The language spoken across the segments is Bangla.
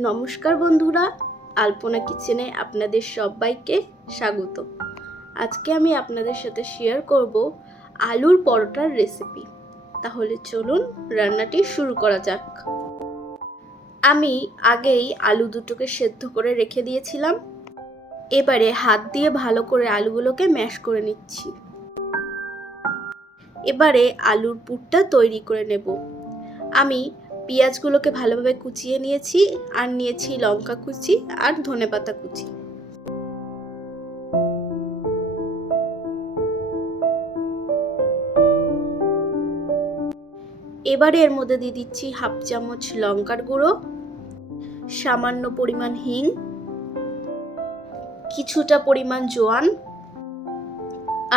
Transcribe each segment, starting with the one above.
নমস্কার বন্ধুরা, আলপনা কিচেনে আপনাদের সবাইকে স্বাগত। আজকে আমি আপনাদের সাথে শেয়ার করব আলুর পরোটার রেসিপি তাহলে চলুন রান্নাটি শুরু করা যাক। আমি আগেই আলু দুটোকে সেদ্ধ করে রেখে দিয়েছিলাম। এবারে হাত দিয়ে ভালো করে আলুগুলোকে ম্যাশ করে নিচ্ছি। এবারে আলুর পুরটা তৈরি করে নেব। আমি পেঁয়াজগুলোকে ভালোভাবে কুচিয়ে নিয়েছি, আর নিয়েছি লঙ্কা কুচি আর ধনেপাতা কুচি। এবারে এর মধ্যে দিয়ে দিচ্ছি হাফ চামচ লঙ্কার গুঁড়ো, সামান্য পরিমাণ হিং, কিছুটা পরিমাণ জোয়ান।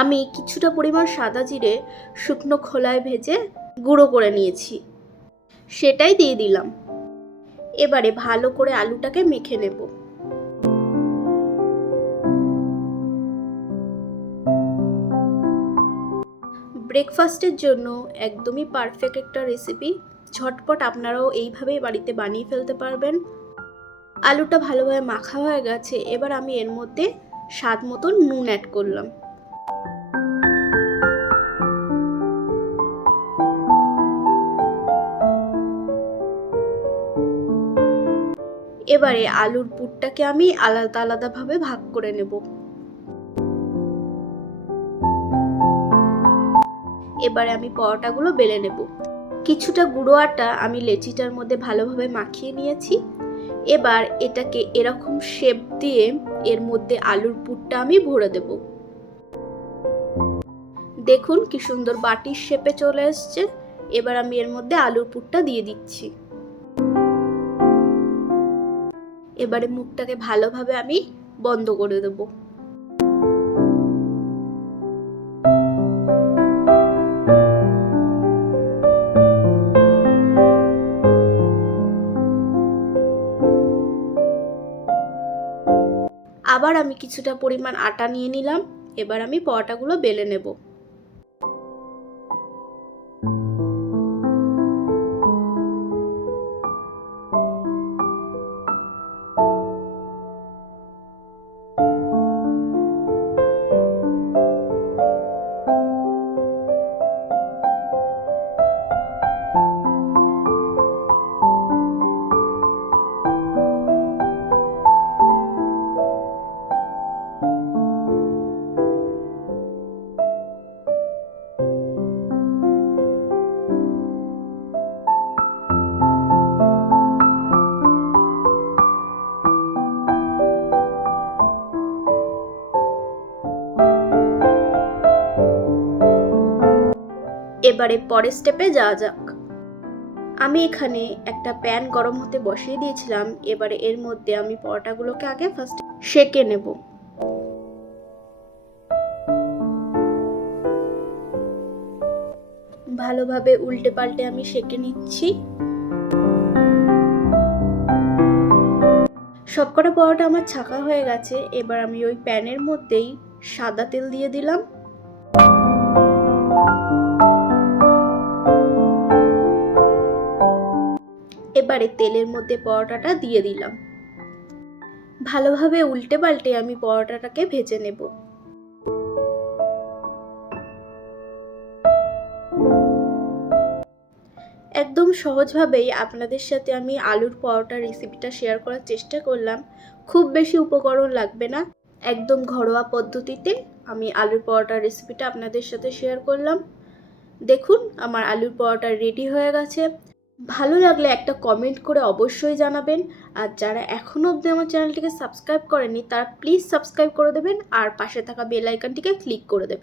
আমি কিছুটা পরিমাণ সাদা জিরে শুকনো খোলায় ভেজে গুঁড়ো করে নিয়েছি। সেটাই দিয়ে দিলাম। এবারে ভালো করে আলুটাকে মেখে নেব। ব্রেকফাস্টের জন্য একদমই পারফেক্ট একটা রেসিপি ঝটপট আপনারাও এইভাবেই বাড়িতে বানিয়ে ফেলতে পারবেন। আলুটা ভালোভাবে মাখা হয়ে গেছে। এবার আমি এর মধ্যে স্বাদ মতন নুন অ্যাড করলাম। এবারে আলুর পুরটাকে আমি আলাদা আলাদাভাবে ভাগ করে নেব। এবারে আমি পরোটাগুলো বেলে নেব। কিছুটা গুঁড়ো আটা আমি লেচিটার মধ্যে ভালোভাবে মাখিয়ে নিয়েছি। এবার এটাকে এরকম শেপ দিয়ে এর মধ্যে আলুর পুরটা আমি ভরে দেব। দেখুন কি সুন্দর বাটির শেপে চলে এসছে। এবার আমি এর মধ্যে আলুর পুরটা দিয়ে দিচ্ছি। এবারে মুখটাকে ভালোভাবে আমি বন্ধ করে দেব। আবার আমি কিছুটা পরিমাণ আটা নিয়ে নিলাম, এবার আমি পরোটাগুলো বেলে নেব। এবারে পরের স্টেপে যাওয়া যাক। আমি এখানে একটা প্যান গরম হতে বসিয়ে দিয়েছিলাম, এবারে এর মধ্যে আমি পরোটাগুলোকে আগে ফার্স্ট সেকে নেব। ভালোভাবে উল্টে পাল্টে আমি সেকে নিচ্ছি। সবকটা পরোটা আমার ছাকা হয়ে গেছে, এবার আমি ওই প্যানের মধ্যেই সাদা তেল দিয়ে দিলাম। এবারে তেলের মধ্যে পরোটাটা দিয়ে দিলাম। ভালোভাবে উল্টে পাল্টে আমি পরোটাটাকে ভেজে নেব। একদম সহজভাবেই আপনাদের সাথে আমি আলুর পরোটা রেসিপিটা শেয়ার করার চেষ্টা করলাম। খুব বেশি উপকরণ লাগবে না। একদম ঘরোয়া পদ্ধতিতে আমি আলুর পরোটার রেসিপিটা আপনাদের সাথে শেয়ার করলাম। দেখুন, আমার আলুর পরোটা রেডি হয়ে গেছে। ভালো লাগলে একটা কমেন্ট করে অবশ্যই জানাবেন। আর যারা এখনও অবধি আমার চ্যানেলটিকে সাবস্ক্রাইব করেনি তারা প্লিজ সাবস্ক্রাইব করে দেবেন আর পাশে থাকা বেল আইকনটিকে ক্লিক করে দেবেন।